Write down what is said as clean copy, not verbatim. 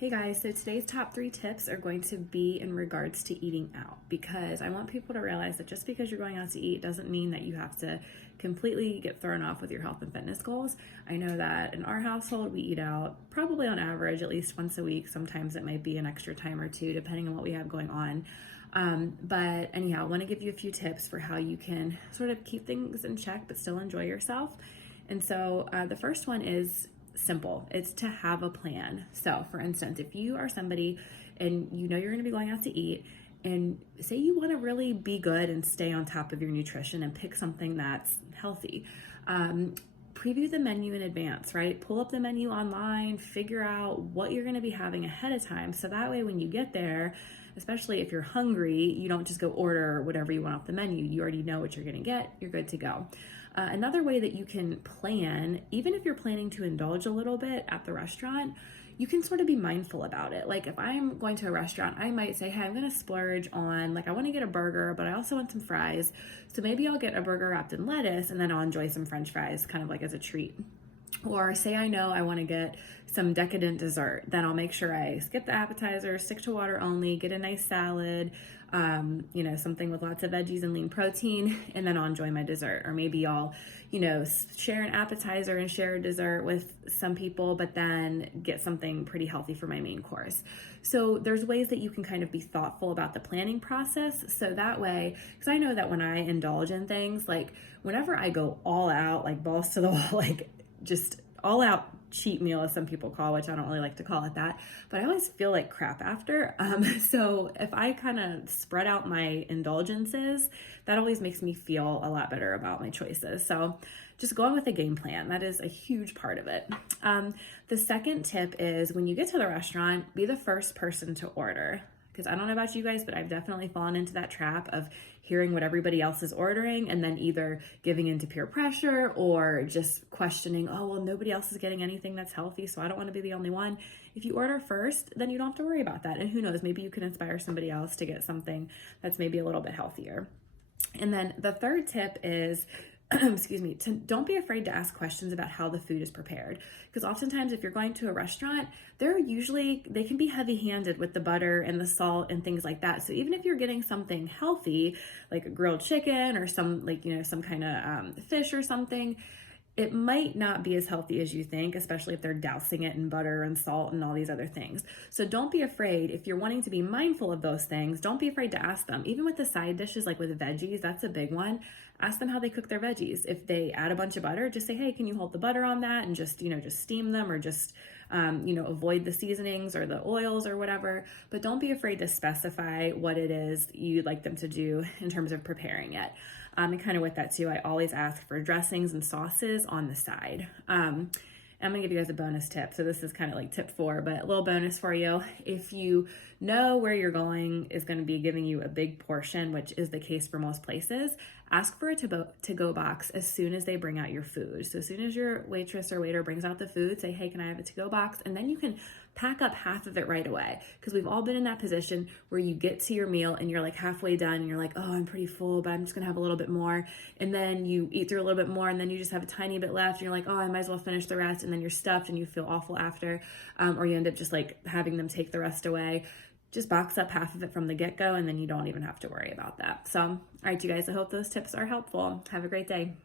Hey guys, so today's top 3 tips are going to be in regards to eating out, because I want people to realize that just because you're going out to eat doesn't mean that you have to completely get thrown off with your health and fitness goals. I know that in our household we eat out probably on average at least once a week. Sometimes it might be an extra time or two depending on what we have going on. But anyhow, I want to give you a few tips for how you can sort of keep things in check but still enjoy yourself. And so the first one is simple. It's to have a plan. So for instance, if you are somebody and you know you're going to be going out to eat, and say you want to really be good and stay on top of your nutrition and pick something that's healthy, preview the menu in advance, right? Pull up the menu online, figure out what you're going to be having ahead of time. So that way when you get there, especially if you're hungry, you don't just go order whatever you want off the menu. You already know what you're going to get. You're good to go. Another way that you can plan, even if you're planning to indulge a little bit at the restaurant, you can sort of be mindful about it. Like if I'm going to a restaurant, I might say, hey, I'm going to splurge on, like, I want to get a burger, but I also want some fries. So maybe I'll get a burger wrapped in lettuce and then I'll enjoy some French fries kind of like as a treat. Or say I know I want to get some decadent dessert, then I'll make sure I skip the appetizer, stick to water only, get a nice salad, something with lots of veggies and lean protein, and then I'll enjoy my dessert. Or maybe I'll, share an appetizer and share a dessert with some people, but then get something pretty healthy for my main course. So there's ways that you can kind of be thoughtful about the planning process. So that way, because I know that when I indulge in things, like whenever I go all out, like balls to the wall, like just all out cheat meal, as some people call, which I don't really like to call it that, but I always feel like crap after. So if I kind of spread out my indulgences, that always makes me feel a lot better about my choices. So just going with a game plan, that is a huge part of it. The second tip is when you get to the restaurant, be the first person to order. Because I don't know about you guys, but I've definitely fallen into that trap of hearing what everybody else is ordering and then either giving into peer pressure or just questioning, oh, well, nobody else is getting anything that's healthy, so I don't want to be the only one. If you order first, then you don't have to worry about that. And who knows, maybe you can inspire somebody else to get something that's maybe a little bit healthier. And then the third tip is don't be afraid to ask questions about how the food is prepared. Because oftentimes if you're going to a restaurant, they can be heavy-handed with the butter and the salt and things like that. So even if you're getting something healthy, like a grilled chicken or some kind of fish or something, it might not be as healthy as you think, especially if they're dousing it in butter and salt and all these other things. So don't be afraid. If you're wanting to be mindful of those things, don't be afraid to ask them. Even with the side dishes, like with veggies, that's a big one. Ask them how they cook their veggies. If they add a bunch of butter, just say, hey, can you hold the butter on that? And just steam them, or just, avoid the seasonings or the oils or whatever. But don't be afraid to specify what it is you'd like them to do in terms of preparing it. And kind of with that too, I always ask for dressings and sauces on the side. I'm gonna give you guys a bonus tip. So this is kind of like tip 4, but a little bonus for you. If you know where you're going is gonna be giving you a big portion, which is the case for most places, ask for a to-go box as soon as they bring out your food. So as soon as your waitress or waiter brings out the food, say, hey, can I have a to-go box? And then you can pack up half of it right away. Because we've all been in that position where you get to your meal and you're like halfway done and you're like, oh, I'm pretty full, but I'm just gonna have a little bit more. And then you eat through a little bit more and then you just have a tiny bit left. And you're like, oh, I might as well finish the rest. And then you're stuffed and you feel awful after. Or you end up just like having them take the rest away. Just box up half of it from the get-go and then you don't even have to worry about that. So, all right, you guys, I hope those tips are helpful. Have a great day.